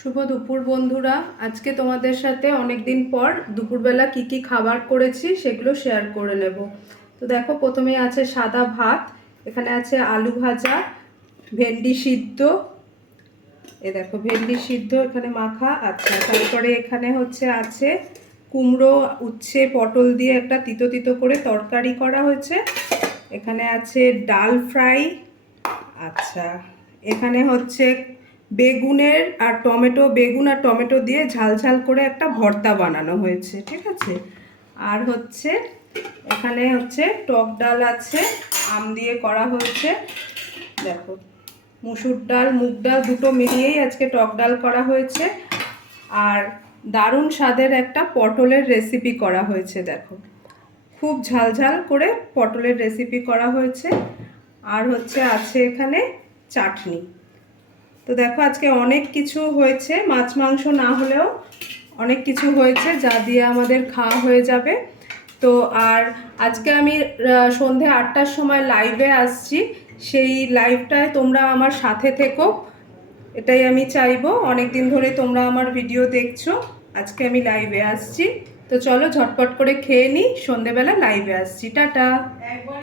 শুভ দুপুর বন্ধুরা। আজকে তোমাদের সাথে অনেক দিন পর দুপুরবেলা কি কি খাবার করেছি সেগুলো শেয়ার করে নেব। তো দেখো, প্রথমে আছে সাদা ভাত, এখানে আছে আলু ভাজা, ভেন্ডি সিদ্ধ, দেখো ভেন্ডি সিদ্ধ এখানে মাখা। আচ্ছা, তারপরে এখানে আছে কুমড়ো, উচ্ছে, পটল দিয়ে একটা তিতো তিতো করে তরকারি করা হয়েছে। এখানে আছে ডাল ফ্রাই। আচ্ছা, এখানে বেগুনের আর টমেটো, বেগুন আর টমেটো দিয়ে ঝাল ঝাল করে একটা ভর্তা বানানো হয়েছে, ঠিক আছে। আর এখানে টক ডাল আছে, আম দিয়ে করা হয়েছে। দেখো, মুসুর ডাল মুগ ডাল দুটো মিলিয়েই আজকে টক ডাল করা হয়েছে। আর দারুণ স্বাদের একটা পটলের রেসিপি করা হয়েছে। দেখো, খুব ঝাল ঝাল করে পটলের রেসিপি করা হয়েছে। আর আছে এখানে চাটনি। তো দেখো, আজকে অনেক কিছু হয়েছে, মাছ মাংস না হলেও অনেক কিছু হয়েছে যা দিয়ে আমাদের খাওয়া হয়ে যাবে। তো আর আজকে আমি সন্ধে 8টার সময় লাইভে আসছি। সেই লাইভটায় তোমরা আমার সাথে থেকো, এটাই আমি চাইবো। অনেক দিন ধরে তোমরা আমার ভিডিও দেখছো, আজকে আমি লাইভে আসছি। তো চলো ঝটপট করে খেয়ে নিই, সন্ধেবেলা লাইভে আসছি। টাটা।